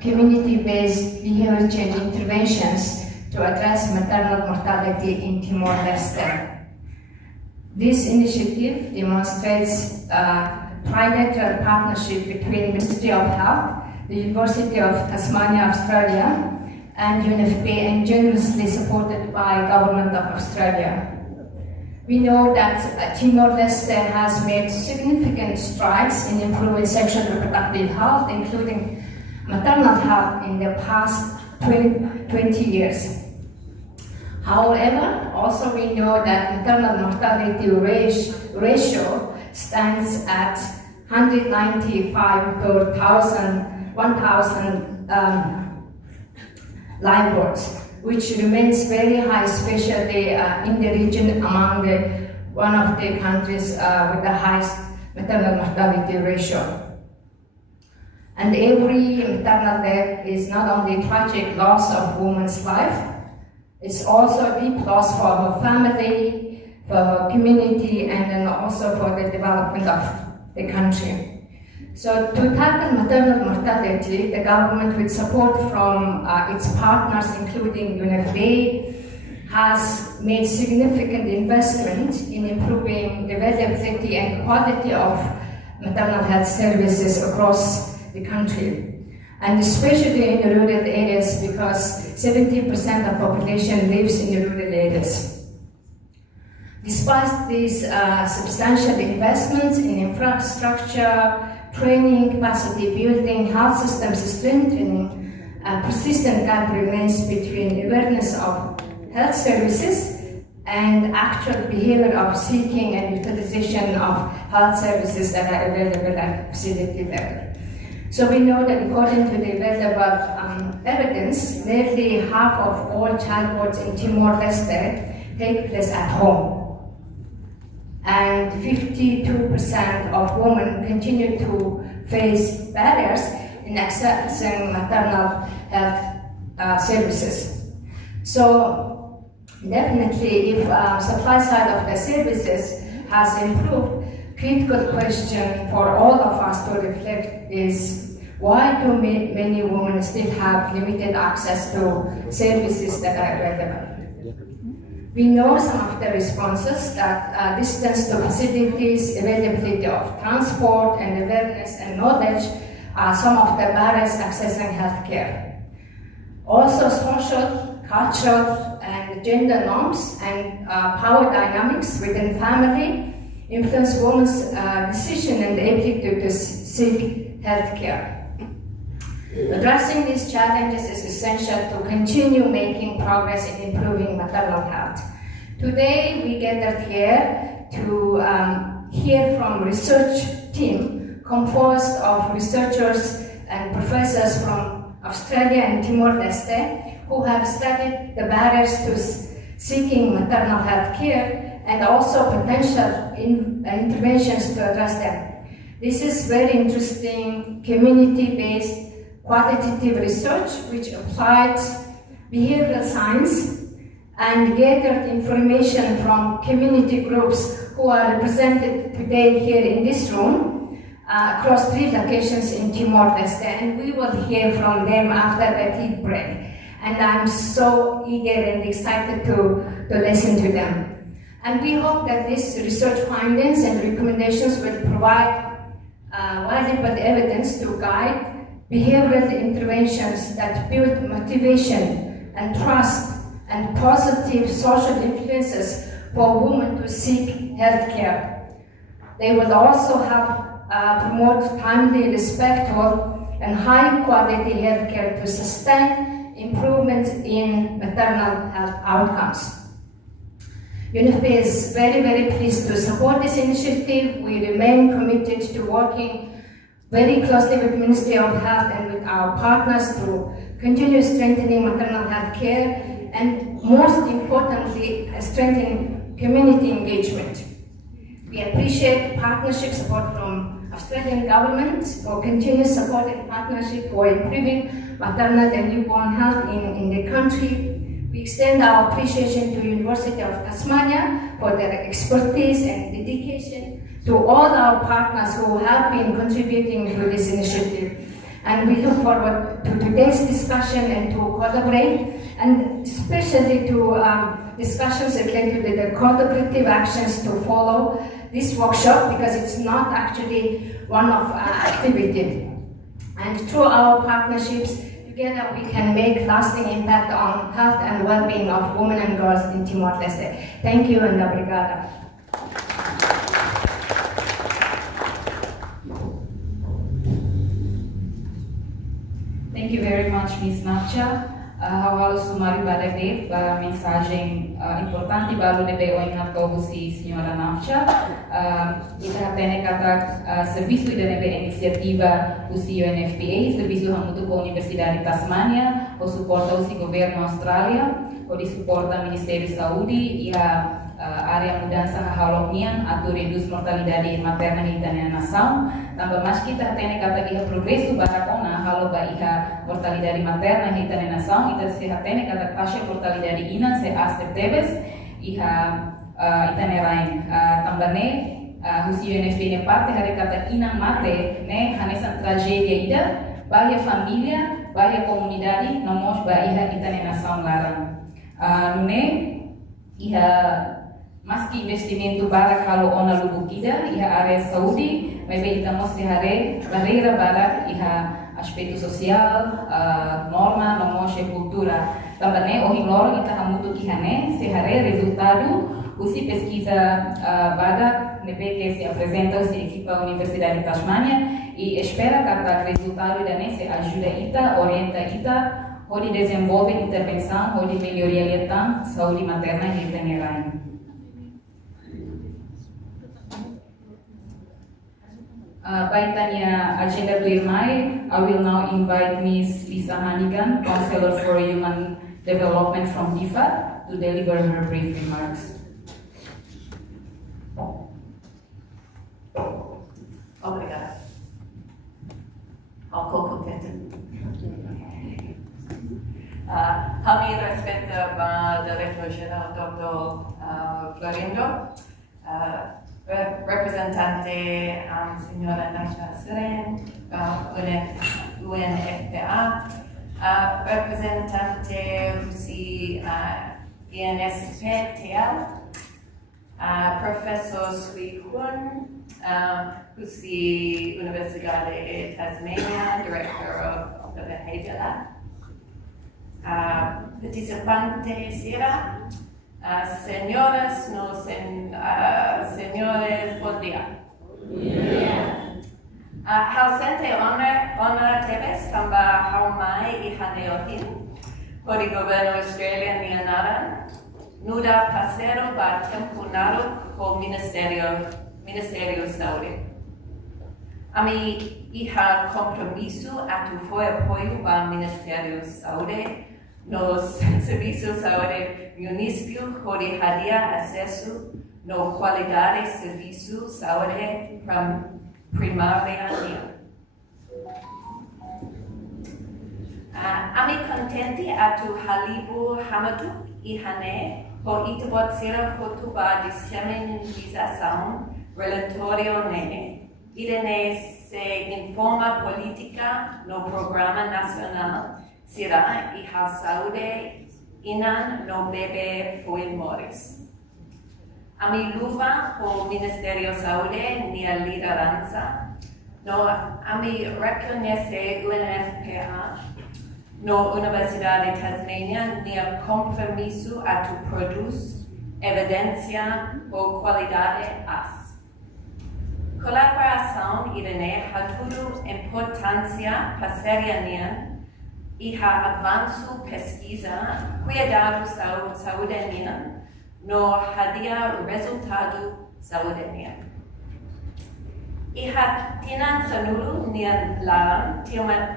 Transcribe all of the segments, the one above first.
community-based behavior change interventions to address maternal mortality in Timor-Leste. This initiative demonstrates a trilateral partnership between Ministry of Health, the University of Tasmania, Australia, and UNFPA, and generously supported by Government of Australia. We know that Timor-Leste has made significant strides in improving sexual and reproductive health, including maternal health, in the past 20 years. However, also we know that maternal mortality ratio stands at 195 per 1,000 live births, which remains very high, especially in the region among one of the countries with the highest maternal mortality ratio. And every maternal death is not only a tragic loss of woman's life, it's also a deep loss for her family, for her community, and then also for the development of the country. So to tackle maternal mortality, the government, with support from its partners, including UNFPA, has made significant investment in improving the availability and quality of maternal health services across the country, and especially in the rural areas, because 70% of population lives in the rural areas. Despite these substantial investments in infrastructure, training, capacity building, health systems strengthening, a persistent gap remains between awareness of health services and actual behavior of seeking and utilization of health services that are available at facility level. So we know that according to the available evidence, nearly half of all childbirths in Timor-Leste take place at home. And 52% of women continue to face barriers in accessing maternal health services. So definitely, if supply side of the services has improved, critical question for all of us to reflect is, why do many women still have limited access to services that are available? We know some of the responses, that distance to facilities, availability of transport, and awareness and knowledge are some of the barriers accessing healthcare. Also, social, cultural, and gender norms and power dynamics within family influence women's decision and ability to seek healthcare. Addressing these challenges is essential to continue making progress in improving maternal health. Today, we gathered here to hear from a research team composed of researchers and professors from Australia and Timor-Leste who have studied the barriers to seeking maternal health care and also potential interventions to address them. This is very interesting community-based qualitative research which applied behavioral science and gathered information from community groups who are represented today here in this room across 3 locations in Timor-Leste, and we will hear from them after the tea break. And I'm so eager and excited to listen to them. And we hope that these research findings and recommendations will provide valuable evidence to guide behavioral interventions that build motivation and trust and positive social influences for women to seek healthcare. They will also help promote timely, respectful, and high-quality healthcare to sustain improvements in maternal health outcomes. UNFPA is very, very pleased to support this initiative. We remain committed to working very closely with Ministry of Health and with our partners to continue strengthening maternal health care and, most importantly, strengthening community engagement. We appreciate partnership support from Australian government for continuous support and partnership for improving maternal and newborn health in the country. We extend our appreciation to University of Tasmania for their expertise and dedication, to all our partners who have been contributing to this initiative. And we look forward to today's discussion and to collaborate, and especially to discussions related to the collaborative actions to follow this workshop, because it's not actually one of activity. And through our partnerships, together we can make lasting impact on health and well-being of women and girls in Timor-Leste. Thank you and obrigada. Thank you very much, Ms. Nafcha. Hawalo sumari pada de mensagem importante baru de o inhatou si senhora Nafcha. Ita tene kata serviço da iniciativa o UNFPA, serviço hamutu com a Universidade de Tasmânia, o suporta o governo Austrália, o de suporta o Ministério da Saúde e a área mudança hahalokian atau reduz mortalidade materna e da nação. Também mais kita tene kata iha progresso barakona halo ba iha mortalidade materna e da nação, ita se tene kata taxa mortalidade ina se aster tebes iha itanerain também o UNFPA ne parte hari kata ina mate ne hanesan tragédia ida bahia família bahia comunidade nomos ba iha itane nação larang nune iha maski investimento para kalau ona lubukida iha area saúde maybe itamos se hare barreira para iha aspecto social norma nomos e cultura também o hinloro ita hamutu kihane se hare resultado usi pesquisa bada nebe que se apresenta usi equipa Universidade de Tasmânia e espera que o resultado da se ajuda ita orienta ita onde desenvolve intervenção onde melhoria a saúde materna e veterinária. Baitanya agenda do IRMAI, I will now invite Ms. Lisa Hannigan, Counselor for Human Development from DFAT, to deliver her brief remarks. Obrigada. Ao competente. Kami respecta para Diretor-Geral Dr. Florindo, representante Senhora Siaran, UNFPA, representante Rusi UNFPA, Professor Sui Hun, Rusi Universidade de Tasmania, Director of the Behavioural, participante Siaran, senhoras, senhores, bom dia. Ausente honra teves também haumai e haneohin, por o governo australiano e Naran, nuda parceiro para tempunado com o Ministério da Saúde. Ami iha compromisso atu foi apoio para o Ministério da Saúde nos serviços de saúde município onde hadia acesso no qualidade de serviço de saúde primária. Ami contente atu halibu hamadu ihane po itibot sira hotuba disseminação relatório ne idene se informa política no programa nacional Siaran e a saúde inan no bebê foi mores. A mi luva com o Ministério da Saúde e a liderança, a mi reconhece UNFPA no Universidade de Tasmania e a compromisso a tu produz evidência ou qualidade as. Colaboração irene ha tudo importância parceria e a avanço pesquisa, cuidado saúde no hadia resultado saúde e a tinança nulo nian laran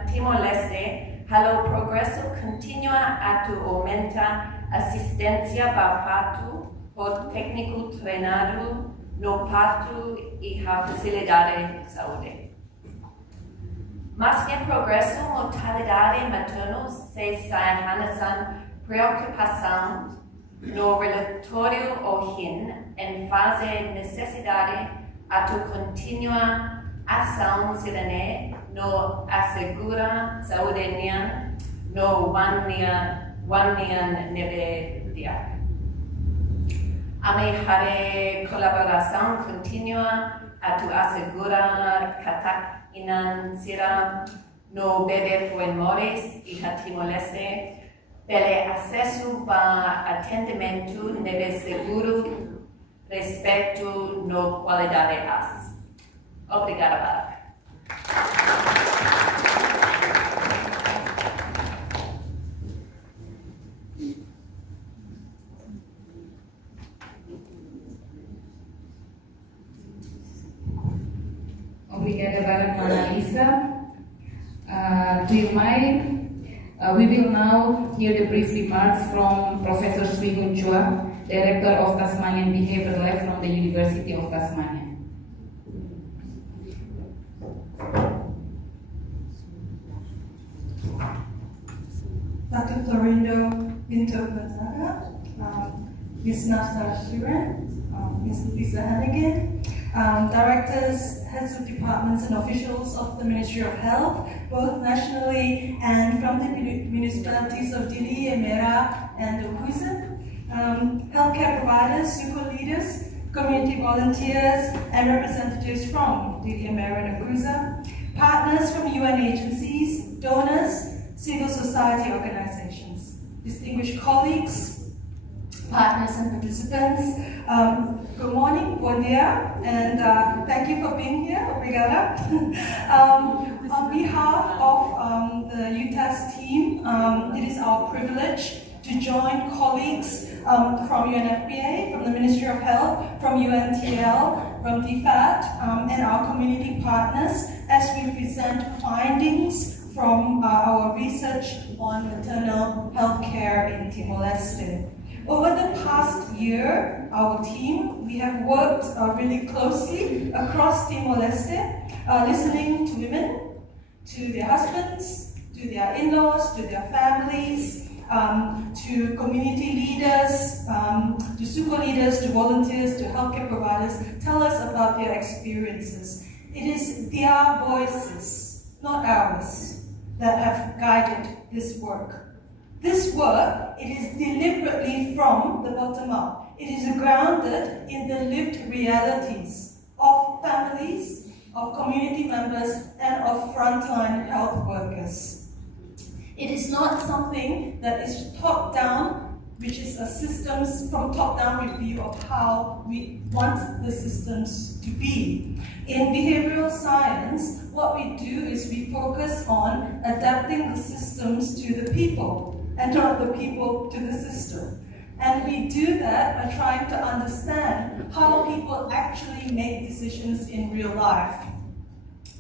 Timor-Leste halo progresso continua a tu aumenta assistência para parto por técnico treinado no parto e a facilidade de saúde. Mas em progresso, mortalidade materna se sai preocupação no relatório OHIN em fase necessidade a tu contínua ação cidadã no asegura saudenian no wanian nebe diak. Ame hare colaboração continua a tu asegura katak inan sira no bebe fuemores y Timor-Leste pele acesso para atendimento nebe seguro respeito no qualidade as. Obrigada, Barak. Obrigada, Barak Analisa. Do you mind? We will now hear the brief remarks from Professor Sri Hun Chua, Director of Tasmanian Behavioural Lab from the University of Tasmania. Dr. Florindo Pinto Gonzaga, Ms. Nasta Siaran, Ms. Lisa Hannigan, directors, heads of departments and officials of the Ministry of Health, both nationally and from the municipalities of Dili, Emera, and Okusa, healthcare providers, super leaders, community volunteers, and representatives from Dili, Emera, and Okusa, partners from UN agencies, donors, civil society organizations, distinguished colleagues, partners and participants. Good morning, bom dia, and thank you for being here, obrigada. On behalf of the UTAS team, it is our privilege to join colleagues from UNFPA, from the Ministry of Health, from UNTL, from DFAT, and our community partners as we present findings from our research on maternal health care in Timor-Leste. Over the past year, our team, we have worked really closely across Timor-Leste, listening to women, to their husbands, to their in-laws, to their families, to community leaders, to super leaders, to volunteers, to healthcare providers, tell us about their experiences. It is their voices, not ours, that have guided this work. This work, it is deliberately from the bottom up. It is grounded in the lived realities of families, of community members, and of frontline health workers. It is not something that is top-down, which is a systems from top-down review of how we want the systems to be. In behavioral science, what we do is we focus on adapting the systems to the people and not the people to the system. And we do that by trying to understand how people actually make decisions in real life,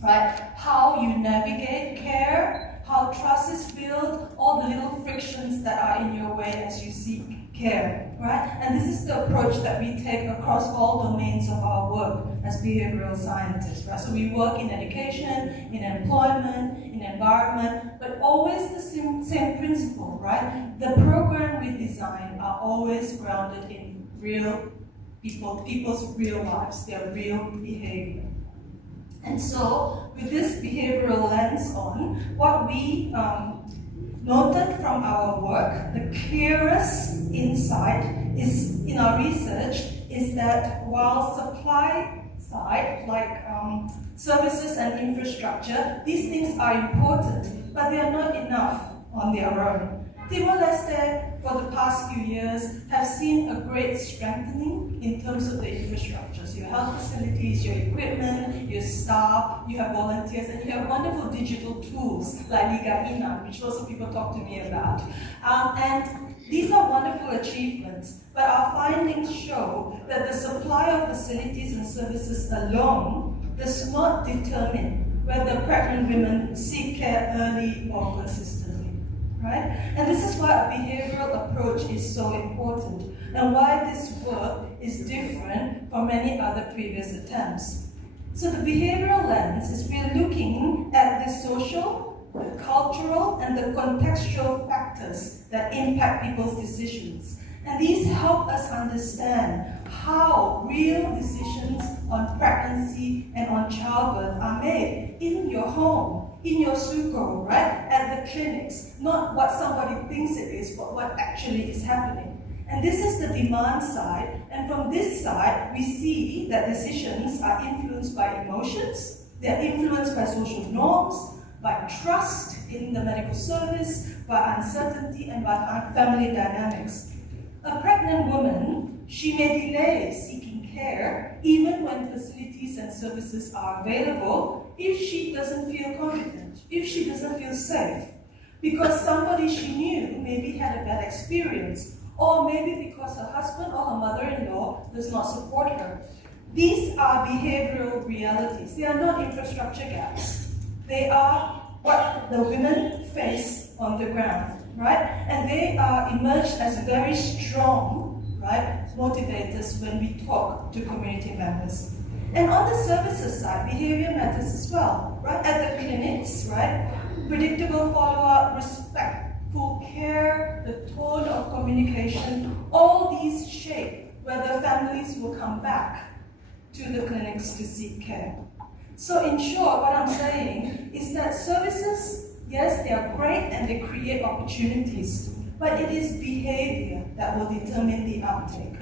right? How you navigate care, how trust is built, all the little frictions that are in your way as you seek care, right? And this is the approach that we take across all domains of our work as behavioral scientists, right? So we work in education, in employment, in environment, but always the same principle, right? The program we design are always grounded in real people, people's real lives, their real behavior. And so, with this behavioral lens on, what we noted from our work, the clearest insight is in our research is that while supply side, like services and infrastructure, these things are important, but they are not enough on their own. Timor-Leste, for the past few years, has seen a great strengthening in terms of the infrastructures. Your health facilities, your equipment, your staff, you have volunteers, and you have wonderful digital tools like Liga Ina, which also people talk to me about. And these are wonderful achievements, but our findings show that the supply of facilities and services alone does not determine whether pregnant women seek care early or persistently. Right? And this is why a behavioral approach is so important, and why this work is different from many other previous attempts. So the behavioral lens is we're looking at the social, the cultural, and the contextual factors that impact people's decisions. And these help us understand how real decisions on pregnancy and on childbirth are made in your home, in your suko, right? At the clinics, not what somebody thinks it is, but what actually is happening. And this is the demand side, and from this side, we see that decisions are influenced by emotions, they're influenced by social norms, by trust in the medical service, by uncertainty, and by family dynamics. A pregnant woman, she may delay seeking care even when facilities and services are available if she doesn't feel confident, if she doesn't feel safe, because somebody she knew maybe had a bad experience, or maybe because her husband or her mother-in-law does not support her. These are behavioral realities. They are not infrastructure gaps. They are what the women face on the ground, right? And they are emerged as very strong, right, motivators when we talk to community members. And on the services side, behavior matters as well, right? At the clinics, right? Predictable follow-up, respectful care, the tone of communication, all these shape whether families will come back to the clinics to seek care. So in short, what I'm saying is that services, yes, they are great and they create opportunities, but it is behavior that will determine the uptake.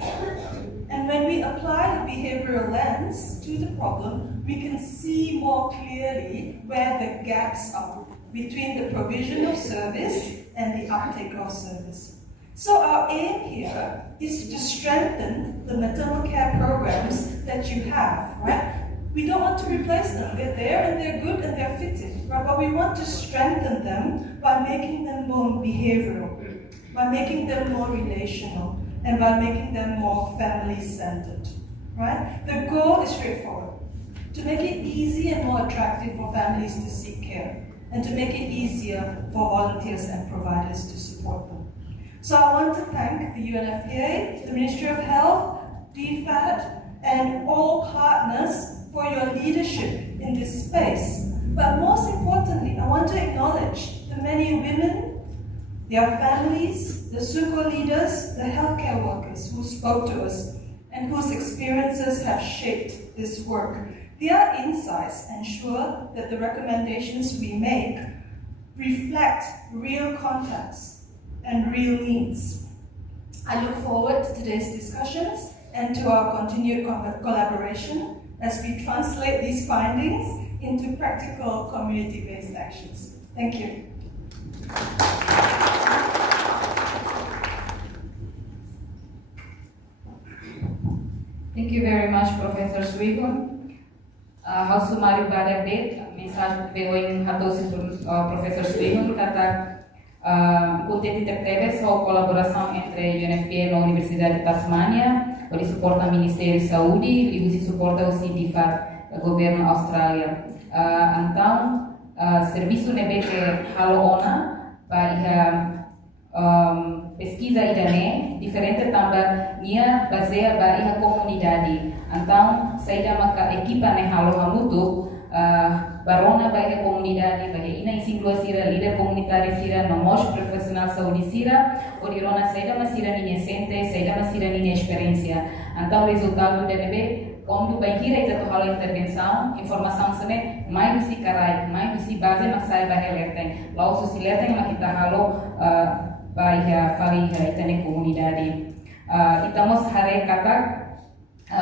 And when we apply the behavioral lens to the problem, we can see more clearly where the gaps are between the provision of service and the uptake of service. So our aim here is to strengthen the maternal care programs that you have, right? We don't want to replace them. They're there and they're good and they're fitted, right? But we want to strengthen them by making them more behavioral, by making them more relational, and by making them more family-centered, right? The goal is straightforward, to make it easy and more attractive for families to seek care, and to make it easier for volunteers and providers to support them. So I want to thank the UNFPA, the Ministry of Health, DFAT, and all partners for your leadership in this space. But most importantly, I want to acknowledge the many women, their families, the SUKO leaders, the healthcare workers who spoke to us and whose experiences have shaped this work. Their insights ensure that the recommendations we make reflect real contexts and real needs. I look forward to today's discussions and to our continued collaboration as we translate these findings into practical community-based actions. Thank you. Thank you very much, Professor Swigun. Hal sumário pada mensagem que veio em ratos Professor Swigun kata contente teve sua colaboração entre a UNFPA e a Universidade de Tasmânia, onde suporta o Ministério da Saúde e onde suporta o CDFAT, o governo Austrália. Então, serviço nebe que haloona para pesquisa idane diferente também nia baseia para a comunidade. Então, saída maka equipa ne halo hamutu barona para a comunidade, para ina insinglua sira líder comunitário sira nomos profissional saúde sira, odirona saída masira ninha sente, saída masira ninha experiência. Então, o resultado deve quando vai direito a halo intervenção, informação sene mais do se carai, mais do se base mas sai para alertem. Lá o se alertem mas kita halo para fali itane comunidade. Estamos hare kata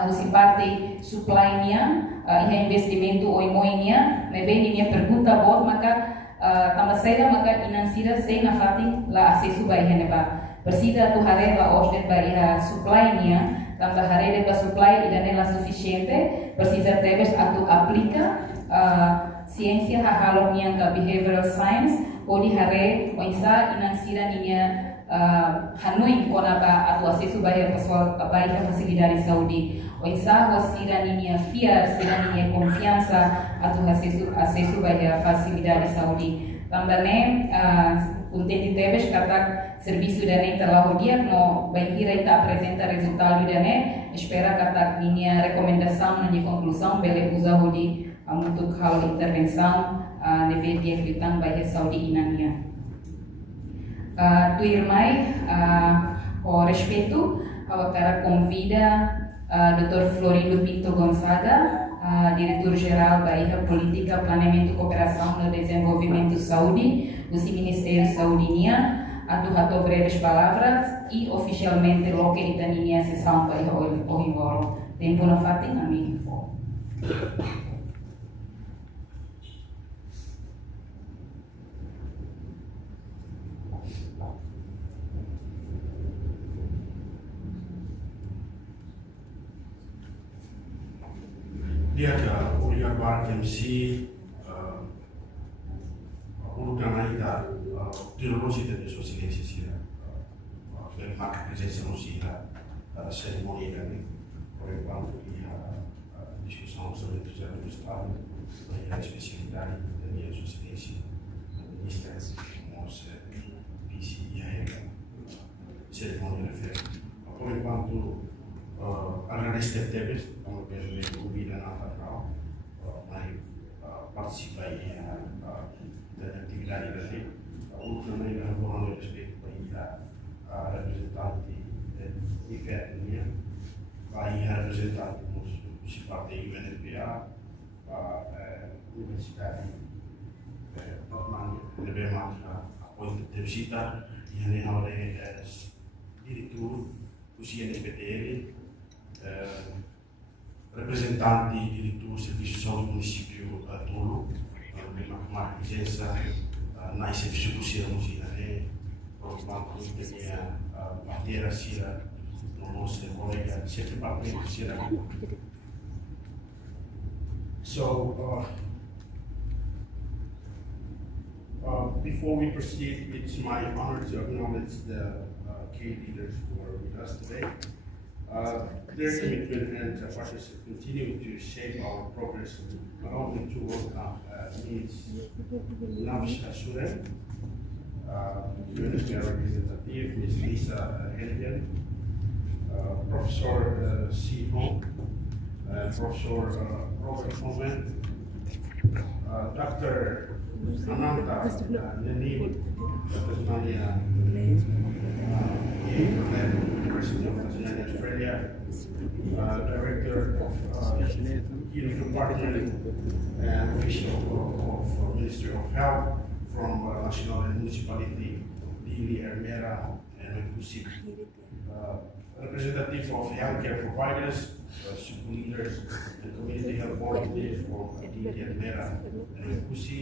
usi parte supply-nya, investimento oimoinya, nebe minha pergunta bot maka tambah saida maka inansira sei na fating la acesso ba iheneba. Precisa tu hare ba osdet ba iha supply-nya, tambah hare ba supply idane la suficiente, precisa teves atu aplica ciência hahalomnya ka behavioral science, odi hare oinsa inansira ninya hanui konaba atu acesso ba pessoal ba iha facilidade saúde. O ensaio sira ninha fiar, sira ninha confiança, atu acesso vai a facilidade de saúde. Também, contente teves kata serviço da neta lá o dia no vai direita apresenta resultado da ne, espera kata ninha recomendação, ninha conclusão, bele usa o dia muito hal intervenção, nebe dia kitang vai a saúde inania. Tu irmai, o respeito, a cara convida Dr. Florindo Pinto Gonzaga, Diretor-Geral da Política, Planeamento, Cooperação e Desenvolvimento Saúde, do Ministério da Saúde, atu breves palavras e oficialmente logo que está a sessão para o Ivoro. Tempo na fatem a mim for. Dia ka uliar bar KMC organiza teologi de sociedade sira per marca presença no sira cerimônia kan por exemplo discussão sobre o projeto do Estado e a especialidade da minha sociedade ministras como PC e a cerimônia refere por enquanto agradecer teves como ver o vida na Matenal participei da atividade da lei. Também com respeito a representante de Vietnã, a representante municipal da UNFPA, a Universidade de Behavioural, apoio de visita, e a hora diretor do UNFPA, representante e diretor do Serviço de Saúde do município de Tolo, uma presença na serviço do Siaran, por enquanto tinha bater a Siaran, nosso colega, sempre bater a Siaran. So, before we proceed, it's my honor to acknowledge the key leaders who are with us today. Their commitment and partnership continue to shape our progress not only toward needs Navsha Suren, UNFPA representative, Ms. Lisa Hennigan, Professor C. Hong, Professor Robert Homan, Dr. Ananta Nanim, Tasmania, University of Tasmania, Australia, Director of Youth Department and official of Ministry of Health from National and Municipality, Dili, Ermera, and Mekusi. Representative of healthcare providers, super leaders, and community health volunteers from Dili, Ermera, and Mekusi,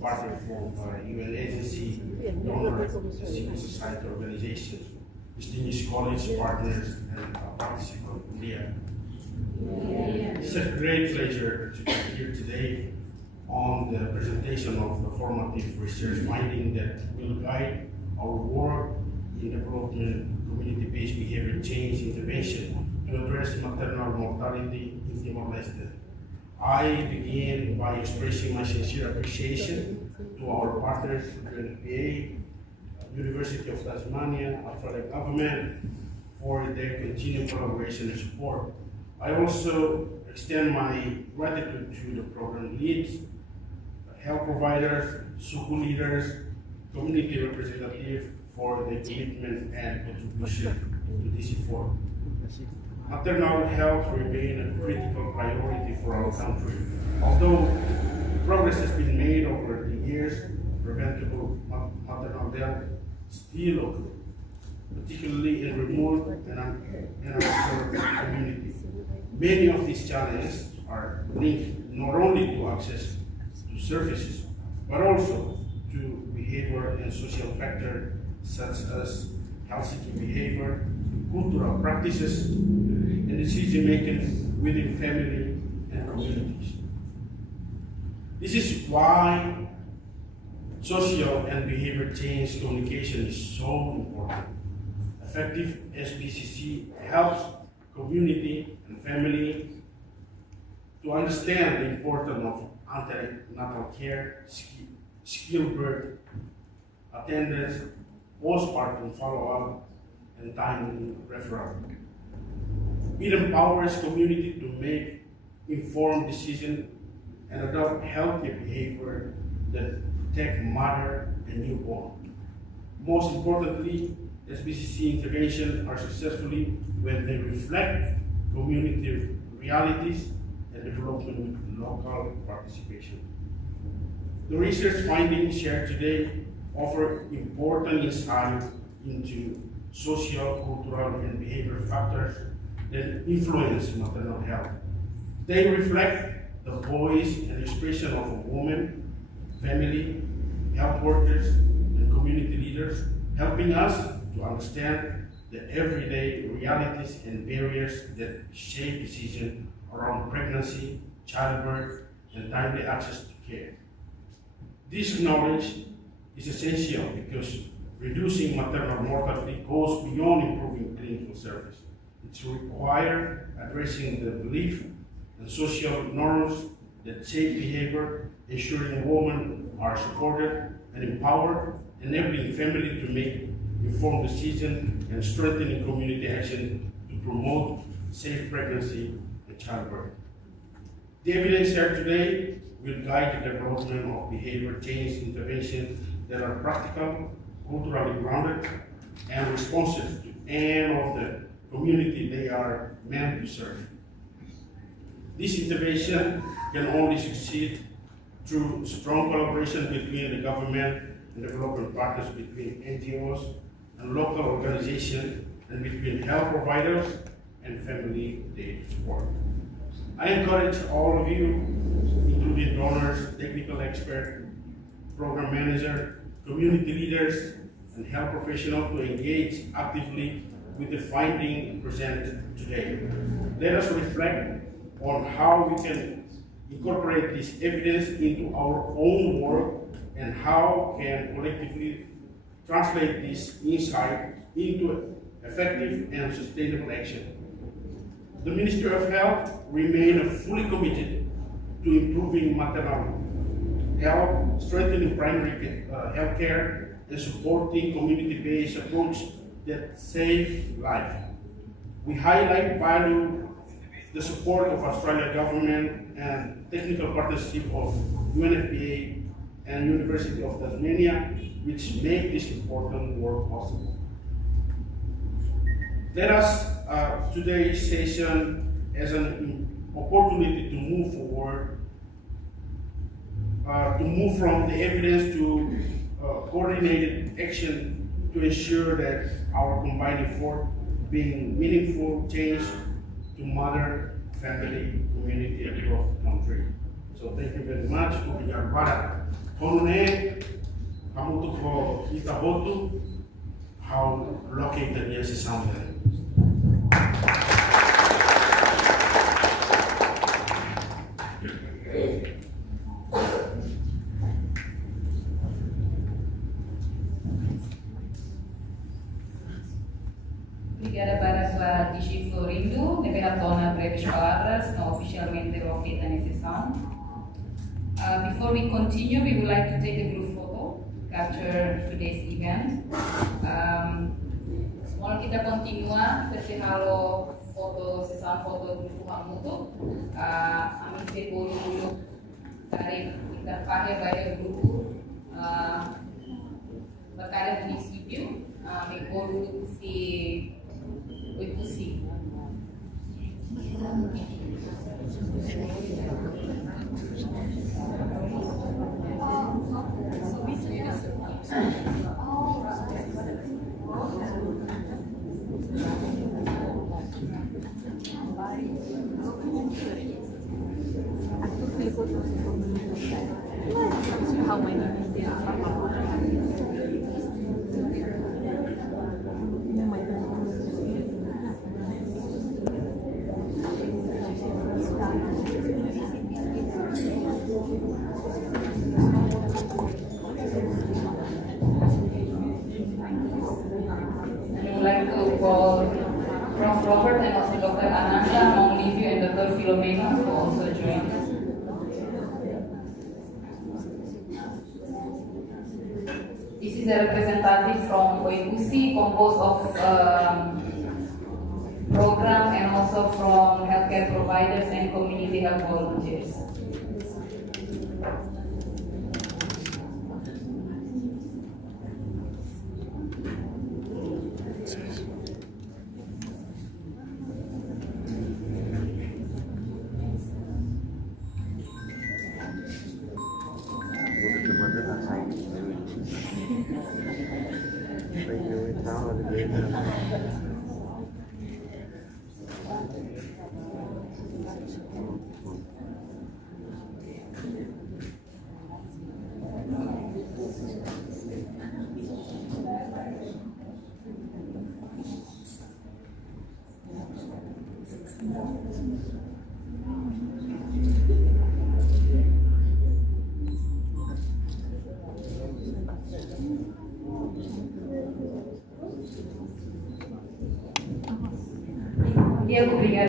partner from UN agency, donor, civil society organizations, distinguished college partners, and participants in India. It's a great pleasure to be here today on the presentation of the formative research finding that will guide our work in development community-based behavior change intervention to address maternal mortality in Timor-Leste. I begin by expressing my sincere appreciation to our partners, UNFPA, University of Tasmania, Australian government, for their continued collaboration and support. I also extend my gratitude to the program leads, health providers, school leaders, community representatives for their commitment and contribution to this effort. Maternal health remains a critical priority for our country. Although progress has been made over the years, preventable maternal death still occur, particularly in remote and unserved communities. Many of these challenges are linked not only to access to services, but also to behavioral and social factors such as health-seeking behavior, cultural practices, and decision-making within family and communities. This is why social and behavior change communication is so important. Effective SBCC helps community and family to understand the importance of antenatal care, skilled attendance, postpartum follow-up, and timely referral. It empowers community to make informed decisions and adopt healthy behavior that protect mother and newborn. Most importantly, SBCC interventions are successfully when they reflect community realities and development with local participation. The research findings shared today offer important insight into social, cultural, and behavioral factors that influence maternal health. They reflect the voice and expression of a woman, family, health workers, and community leaders, helping us to understand the everyday realities and barriers that shape decisions around pregnancy, childbirth, and timely access to care. This knowledge is essential because reducing maternal mortality goes beyond improving clinical service. It requires addressing the belief and social norms that shape behavior, ensuring women are supported and empowered, enabling family to make informed decisions, and strengthening community action to promote safe pregnancy and childbirth. The evidence shared today will guide the development of behavior change interventions that are practical, culturally grounded, and responsive to any of the community they are meant to serve. This intervention can only succeed through strong collaboration between the government and development partners, between NGOs and local organizations, and between health providers and family data support. I encourage all of you, including donors, technical experts, program managers, community leaders, and health professionals to engage actively with the findings presented today. Let us reflect on how we can incorporate this evidence into our own work and how can collectively translate this insight into effective and sustainable action. The Ministry of Health remains fully committed to improving maternal health, strengthening primary health care, and supporting community-based approach that save life. We value the support of Australian government and technical partnership of UNFPA and University of Tasmania, which make this important work possible. Let us today's session as an opportunity to move forward, to move from the evidence to coordinated action to ensure that our combined effort being meaningful change to mother, family, community across the country. So thank you very much. Obrigado para Honune, kamu ko kita hotu, how located yes is something. Obrigada para sua DG Florindo, deverá tornar breves palavras, não oficialmente located nessa sessão. Before we continue, we would like to take a group photo to capture today's event. Sebelum kita continua, kita halo foto sesama foto grupo kamu tu, kami dulu dari kita pakai banyak grupo berkarya di município, kami dulu si UTAS. How many Prof. Robert and also Dr. Ananda, Mong Livio, and Dr. Filomena who also joined. This is a representative from UTAS, composed of program and also from healthcare providers and community health volunteers. Dia obrigada.